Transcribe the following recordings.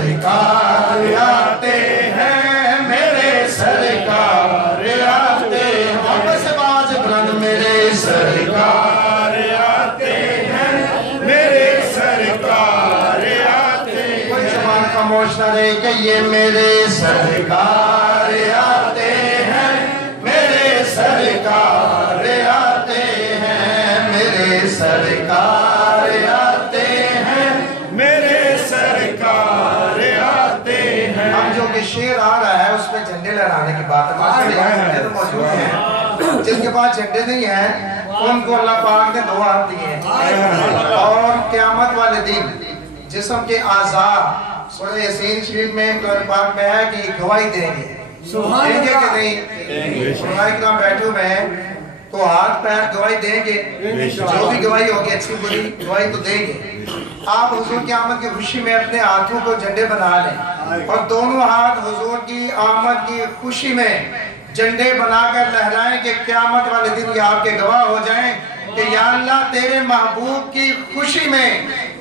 سرکار آتے ہیں میرے سرکار آتے ہیں محبت سے باز بلند میرے سرکار آتے ہیں میرے سرکار آتے ہیں کوئی زبان خاموش نہ رہے کہ یہ میرے سرکار آتے ہیں میرے سرکار آتے ہیں میرے سرکار آتے ہیں میرے سرکار آتے ہیں اب جو کہ شعر آ رہا ہے اس میں جھنڈے لہرانے کی بات ہے جھنڈے تو موجود ہیں جن کے پاس جھنڈے نہیں ہیں ان کو اللہ پاک نے 2 ہاتھ دیے ہیں اور قیامت والے دن جسم کے اعضاء سورہ یاسین شریف میں قرآن پاک میں ہے کہ گواہی دیں گے دیں گے کہ نہیں علماء کرام بیٹھے ہوئے ہیں تو ہاتھ پیر گواہی دیں گے جو بھی گواہی ہوگی اچھی بری گواہی تو دیں گے آپ حضور کی آمد کی خوشی میں اپنے ہاتھوں کو جھنڈے بنا لیں اور دونوں ہاتھ حضور کی آمد کی خوشی میں جھنڈے بنا کر لہرائیں کہ قیامت والے دن یہ آپ کے گواہ ہو جائیں کہ یا اللہ تیرے محبوب کی خوشی میں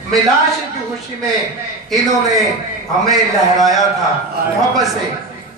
ملاشر کی خوشی میں انہوں نے ہمیں لہرایا تھا محبت سے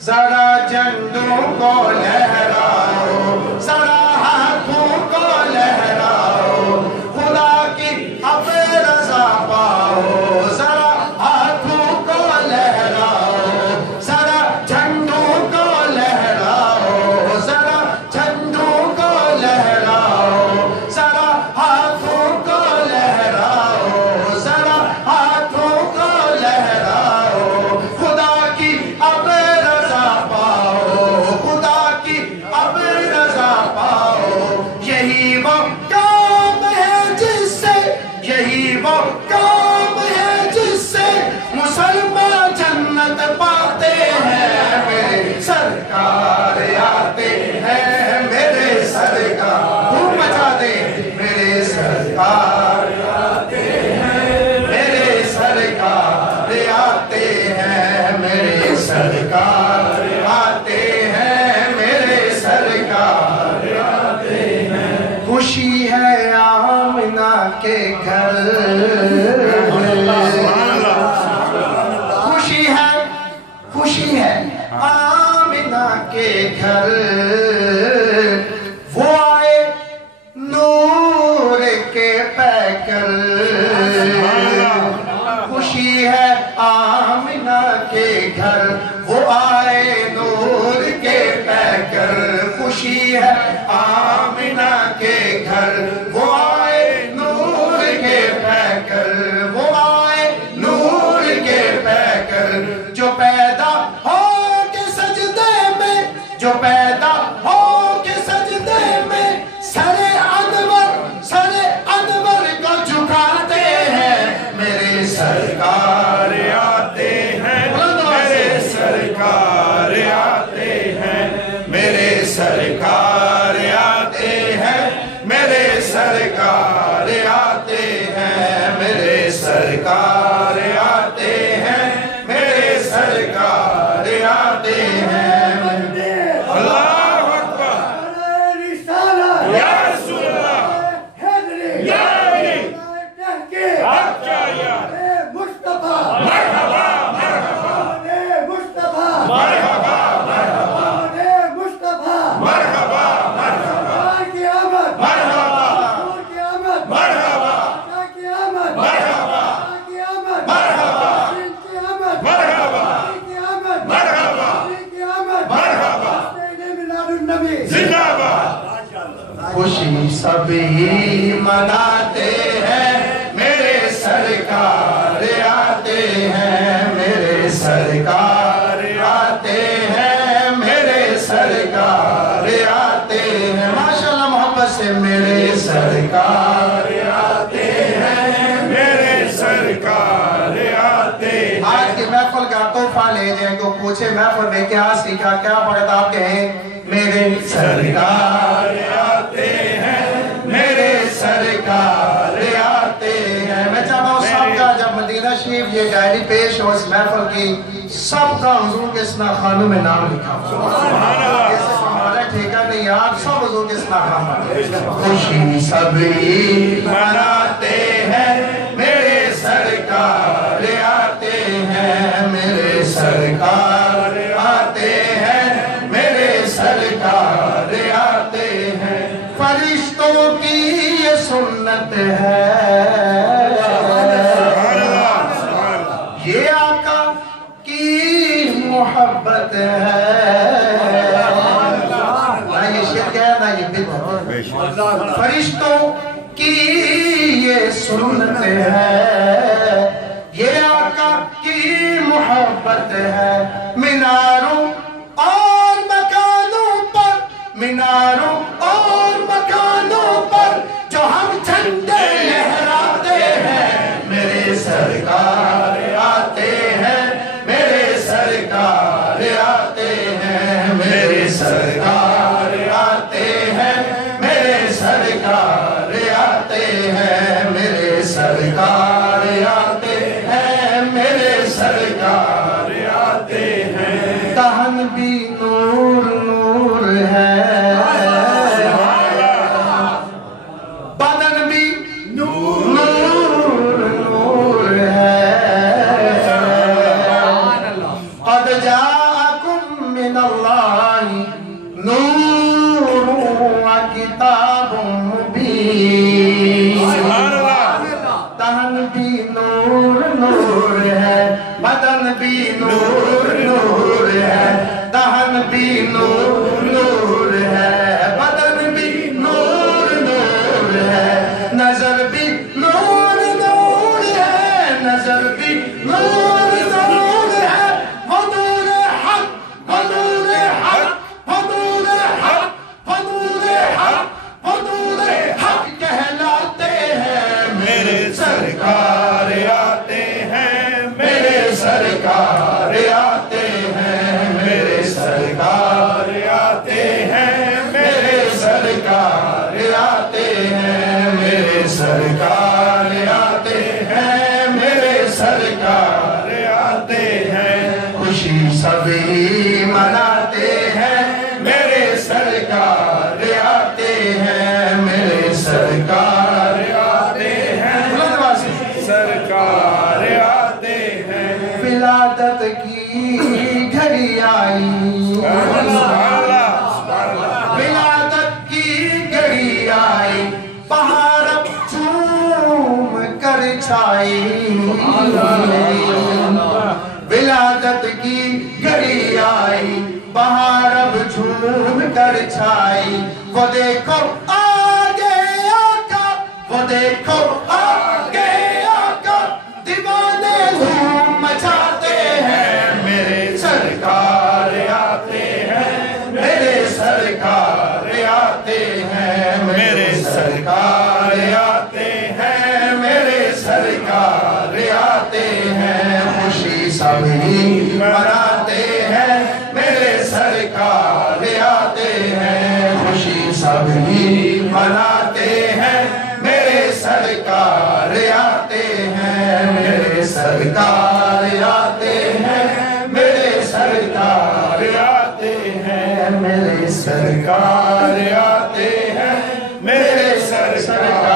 ذرا جھنڈوں کو لہراؤ ذرا ہاتھوں کو لہراؤ خدا کی اب رضا پاؤ ذرا ہاتھوں کو لہراؤ ذرا جھنڈوں کو لہراؤ ذرا جھنڈوں کو لہراؤ ذرا ہاتھوں کو لہراؤ ذرا ہاتھوں کو لہراؤ خدا کی اب رضا پاؤ خدا کی اب رضا پاؤ یہی وہ کام ہے جس سے یہی وہ کام ہے جس سے مسلمان جنت پاتے ہیں میرے سرکار آتے ہیں میرے سرکار خوب مچا دے میرے سرکار آتے ہیں میرے سرکار آتے ہیں میرے سرکار آتے ہیں میرے سرکار آتے ہیں خوشی ہے آمنہ کے گھر خوشی ہے آمنہ کے گھر وہ آئے نور کے پیکر خوشی ہے آمنہ کے گھر وہ آئے نور کے پیکر خوشی ہے آمنہ کے گھر وہ آئے نور کے پیکر وہ آئے نور کے پیکر جو پیدا ہو کے سجدے میں جو پیدا ہو کے سجدے میں سر انور کو جھکاتے ہیں میرے سرکار آتے ہیں میرے سرکار آتے ہیں میرے سرکار آتے ہیں میرے سرکار آتے ہیں میرے سرکار آتے ہیں میرے سرکار آتے ہیں اللہ اکبر یا رسول اللہ یا علی مصطفیٰ مرحبا مرحبا مصطفیٰ مرحبا مرحبا مصطفیٰ مرحبا مرحبا کی آمد مرحبا کی آمد مرحبا کی آمد مرحبا کی آمد مرحبا کی آمد مرحبا کی آمد مرحبا کی آمد مرحبا میلاد النبی زندہ باد خوشی سبھی مناتے ہیں میرے سرکار آتے ہیں میرے سرکار آتے ہیں میرے سرکار آتے ہیں ماشاءاللہ محبت سے میرے سرکار آتے ہیں میرے سرکار آتے ہیں آج کی محفل کا تحفہ لے جائیں کو پوچھے محفل میں کیا سیکھا کیا پڑھتا آپ کہیں میرے سرکار آتے ہیں میرے سرکار آتے ہیں میں چاہتا ہوں سب کا جب مدینہ شریف یہ ڈائری پیش ہو اس محفل کی سب کا حضور کے سنا خانوں میں نام لکھا یہ صرف ہمارا ٹھیکہ نہیں آپ سب حضور کے سنا خانوں خوشی سبھی مناتے ہیں میرے سرکار آتے ہیں محبت ہے، نہ یہ شرک ہے نہ یہ بدعت ہے، فرشتوں کی یہ سنت ہے، یہ آقا کی محبت ہے، میناروں اور مکانوں پر، میناروں اور مکانوں پر جو ہم جھنڈے لہراتے ہیں، میرے سرکار آتے ہیں، میرے سرکار آتے ہیں، میرے سرکار آتے ہیں، میرے سرکار آتے ہیں، میرے سرکار آتے ہیں، میرے سرکار آتے ہیں، دہن بھی نور نور ہے، بدن بھی نور نور ہے، قد جاءکم من اللہ نور و کتاب مبین، دہن بھی نور نور ہے، بدن بھی نور نور ہے، دہن بھی نور نور ہے، بدن بھی نور نور ہے، نظر بھی نور نور ہے، نظر بھی نور نور ہے، حضور حق حضور حق حضور حق حضور حق حضور حق کہلاتے ہیں، میرے سرکار آتے ہیں، میرے سرکار آتے ہیں، میرے سرکار آتے ہیں، میرے سرکار آتے ہیں، میرے سرکار آتے ہیں، میرے سرکار آتے ہیں، خوشی سبھی مناتے ہیں، میرے سرکار آتے ہیں، میرے سرکار آتے ہیں، سرکار آتے ہیں، ولادت کی گھڑی آئی، ولادت کی گھڑی آئی، بہار اب جھوم کر چھائی، ولادت کی گھڑی آئی، بہار اب جھوم کر چھائی، وہ دیکھو آگے آقا، وہ دیکھو آگے آقا، دیوانے دھوم مچاتے ہیں، میرے سرکار آتے ہیں، میرے سرکار آتے ہیں، میرے سرکار آتے ہیں، میرے سرکار آتے ہیں، خوشی سبھی مناتے ہیں، میرے سرکار آتے ہیں، خوشی سبھی مناتے ہیں، میرے سرکار آتے ہیں، میرے سرکار آتے ہیں، میرے سرکار آتے ہیں، میرے سرکار آتے ہیں، میرے سرکار